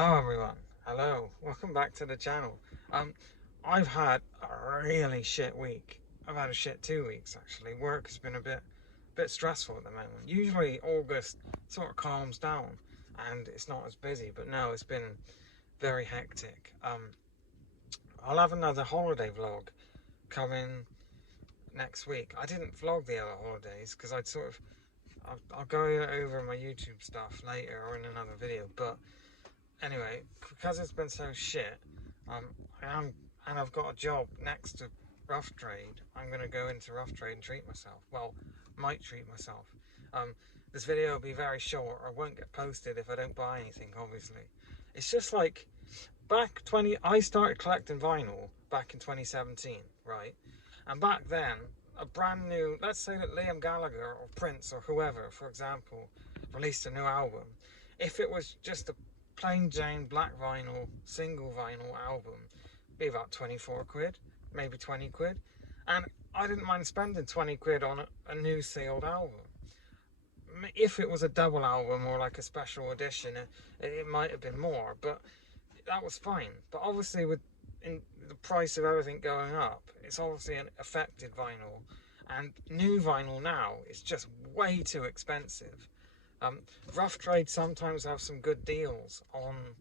Hello everyone, hello, welcome back to the channel. Um, I've had a really shit week. I've had a shit 2 weeks actually. Work has been a bit stressful at the moment. Usually August sort of calms down and it's not as busy, but no, it's been very hectic. I'll have another holiday vlog coming next week. I didn't vlog the other holidays because I'll go over my YouTube stuff later or in another video, but anyway, because it's been so shit, um, I am, and I've got a job next to rough trade. I'm gonna go into rough trade and treat myself. Well, might treat myself. Um, this video will be very short. Or won't get posted if I don't buy anything. Obviously, it's just like I started collecting vinyl back in 2017, right? And back then, a brand new, let's say that Liam Gallagher or Prince or whoever, for example, released a new album. If it was just a plain Jane black vinyl, single vinyl album, it'd be about 24 quid, maybe 20 quid. And I didn't mind spending 20 quid on a new sealed album. If it was a double album or like a special edition, it might have been more, but that was fine. But obviously, with the price of everything going up, it's obviously an affected vinyl, and new vinyl now is just way too expensive. Rough Trade sometimes have some good deals on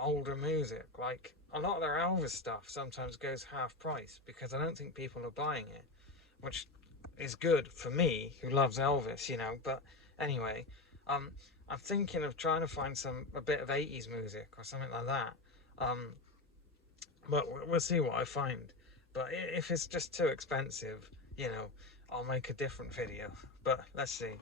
older music, like a lot of their Elvis stuff sometimes goes half price because I don't think people are buying it, which is good for me who loves Elvis, you know. But anyway, um, I'm thinking of trying to find a bit of 80s music or something like that. Um, but we'll see what I find. But if it's just too expensive, you know, I'll make a different video. But let's see.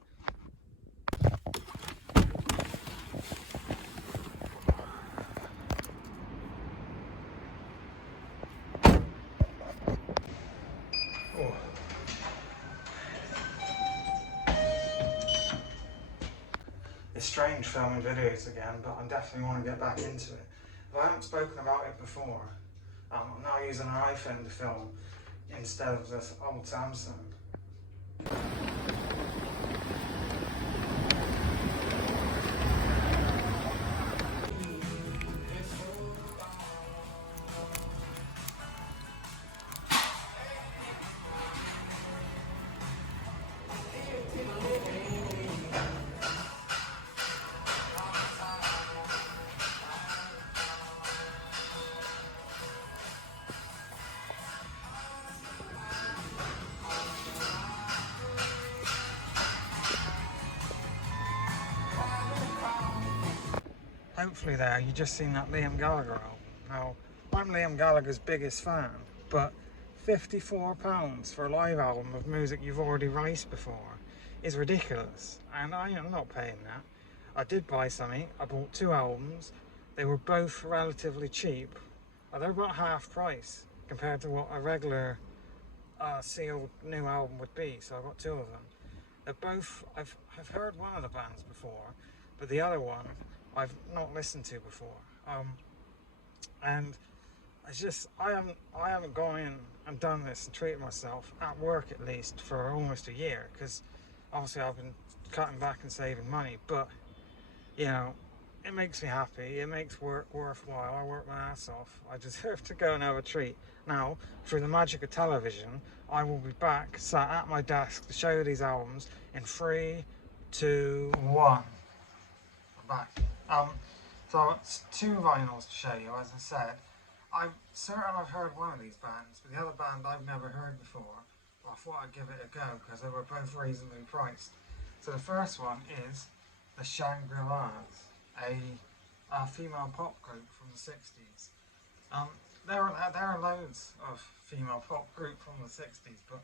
Oh. It's strange filming videos again, but I definitely want to get back into it. But I haven't spoken about it before. I'm now using an iPhone to film instead of this old Samsung. Hopefully there, you just seen that Liam Gallagher album. Now, I'm Liam Gallagher's biggest fan, but £54 for a live album of music you've already released before is ridiculous, and I am not paying that. I did buy something, I bought 2 albums, they were both relatively cheap. They're about half price compared to what a regular sealed new album would be, so I got 2 of them. They're both, I've heard one of the bands before, but the other one I've not listened to before. And I haven't gone in and done this and treated myself at work at least for almost a year, because obviously I've been cutting back and saving money, but you know, it makes me happy, it makes work worthwhile. I work my ass off, I deserve to go and have a treat. Now, through the magic of television, I will be back sat at my desk to show you these albums in 3, 2, 1. I'm back. So it's 2 vinyls to show you, as I said. I'm certain I've heard one of these bands, but the other band I've never heard before. But I thought I'd give it a go because they were both reasonably priced. So the first one is the Shangri-Las, a female pop group from the 60s. There are loads of female pop group from the 60s, but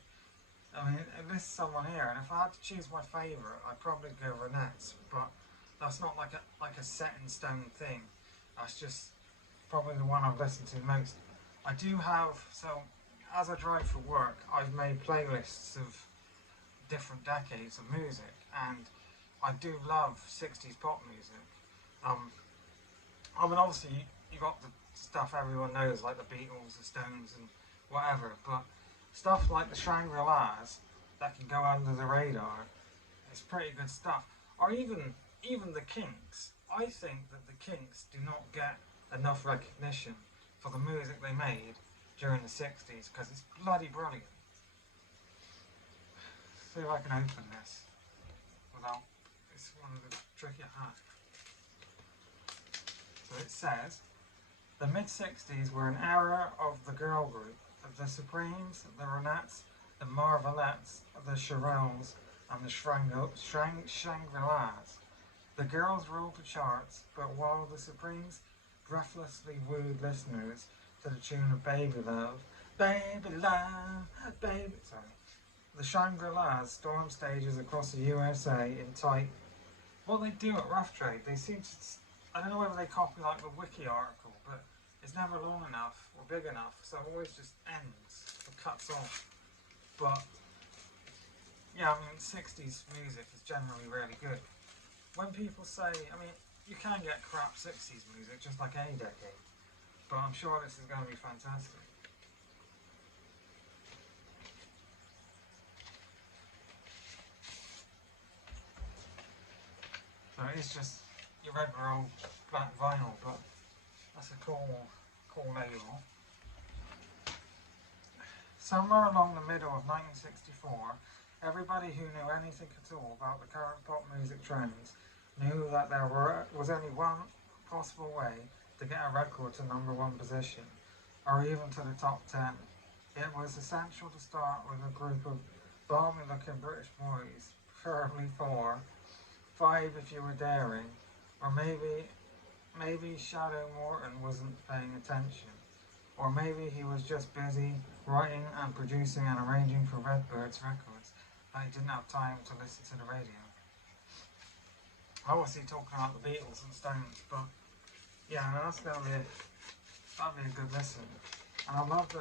I mean, this is someone here, and if I had to choose my favourite, I'd probably go Renette's, but that's not like a set in stone thing. That's just probably the one I've listened to most. I do have, so as I drive for work, I've made playlists of different decades of music, and I do love 60s pop music. I mean, obviously you got the stuff everyone knows, like the Beatles, the Stones, and whatever, but stuff like the Shangri-Las that can go under the radar is pretty good stuff. Or even the Kinks. I think that the Kinks do not get enough recognition for the music they made during the 60s because it's bloody brilliant. See if I can open this without. It's one of the tricky hacks. So it says the mid 60s were an era of the girl group, of the Supremes, the Ronettes, the Marvelettes, the Shirelles, and the Shangri-Las. The girls ruled the charts, but while the Supremes breathlessly wooed listeners to the tune of Baby Love, Baby Love, Baby... Sorry. The Shangri-Las stormed stages across the USA in tight... What they do at Rough Trade, they seem to... I don't know whether they copy like the wiki article, but it's never long enough or big enough, so it always just ends or cuts off. But, yeah, I mean, 60s music is generally really good. When people say, I mean, you can get crap 60s music just like any decade, but I'm sure this is going to be fantastic. So it is just your regular old black vinyl, but that's a cool label. Somewhere along the middle of 1964, everybody who knew anything at all about the current pop music trends knew that there was only one possible way to get a record to #1 position, or even to the top 10. It was essential to start with a group of balmy-looking British boys, preferably 4, 5 if you were daring, or maybe Shadow Morton wasn't paying attention. Or maybe he was just busy writing and producing and arranging for Redbird's records that he didn't have time to listen to the radio. Obviously talking about the Beatles and Stones, but yeah, no, that'll be a good listen. And I love the...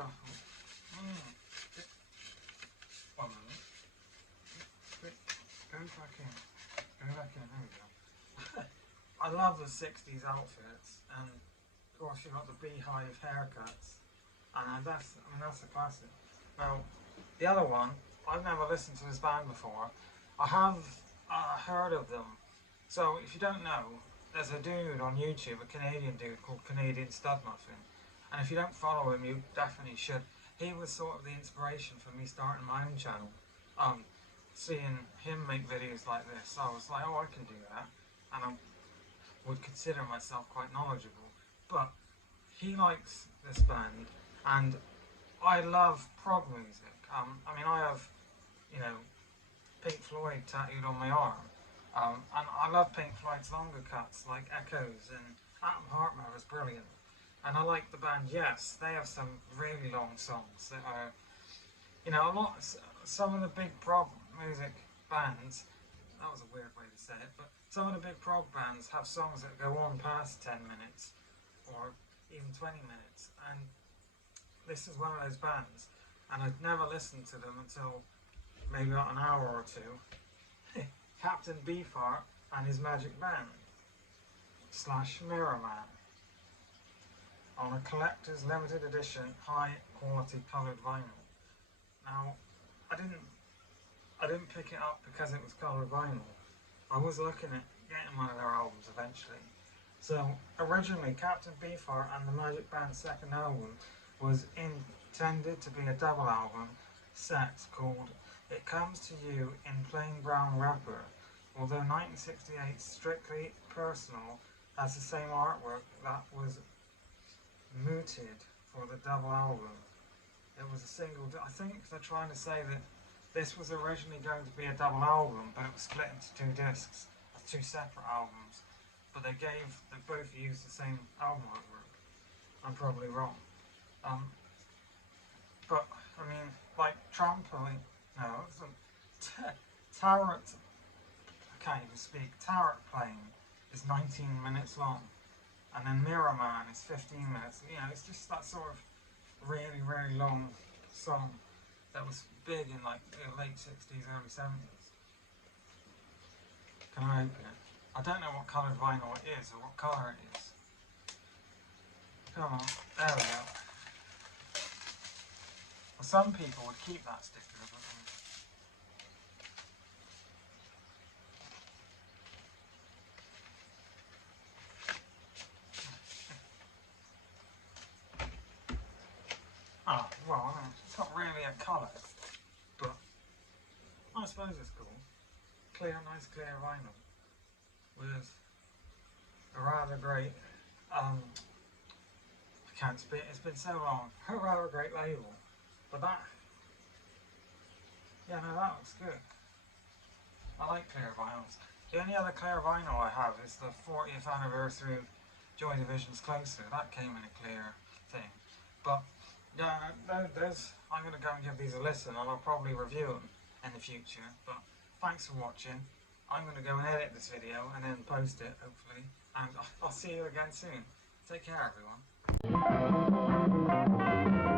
One minute. Go back in. There we go. I love the 60s outfits, and of course you've got the beehive haircuts, and that's a classic. Now, the other one, I've never listened to this band before. I have heard of them. So if you don't know, there's a dude on YouTube, a Canadian dude called Canadian Studmuffin, and if you don't follow him, you definitely should. He was sort of the inspiration for me starting my own channel. Seeing him make videos like this, I was like, oh, I can do that, and I would consider myself quite knowledgeable. But he likes this band, and I love prog music. I mean, I have, Pink Floyd tattooed on my arm, and I love Pink Floyd's longer cuts like Echoes, and Atom Heart Mother is brilliant. And I like the band Yes. They have some really long songs that are, some of the big prog music bands, that was a weird way to say it, but some of the big prog bands have songs that go on past 10 minutes, or even 20 minutes, and this is one of those bands, and I'd never listened to them until maybe about an hour or two. Captain Beefheart and his Magic Band / Mirror Man on a collector's limited edition high quality coloured vinyl. Now, I didn't pick it up because it was coloured vinyl. I was looking at getting one of their albums eventually. So originally Captain Beefheart and the Magic Band's second album was intended to be a double album set called It Comes to You in Plain Brown Wrapper, although 1968's Strictly Personal has the same artwork that was mooted for the double album. It was a single. I think they're trying to say that this was originally going to be a double album, but it was split into 2 discs, as 2 separate albums. But they both used the same album artwork. I'm probably wrong. But I mean, like Trampoline. No, Tarot. I can't even speak. Tarot Plane is 19 minutes long, and then Mirror Man is 15 minutes. It's just that sort of really, really long song that was big in like the late 60s, early 70s. Can I open it? I don't know what coloured vinyl it is or what colour it is. Come on, there we go. Well, some people would keep that sticker, but well, it's not really a colour, but I suppose it's cool. Nice clear vinyl with a rather great, I can't speak, it's been so long, a rather great label, but that, yeah, no, that looks good. I like clear vinyls. The only other clear vinyl I have is the 40th anniversary of Joy Division's Closer. That came in a clear thing. But yeah, I'm going to go and give these a listen, and I'll probably review them in the future. But thanks for watching. I'm going to go and edit this video and then post it, hopefully. And I'll see you again soon. Take care, everyone.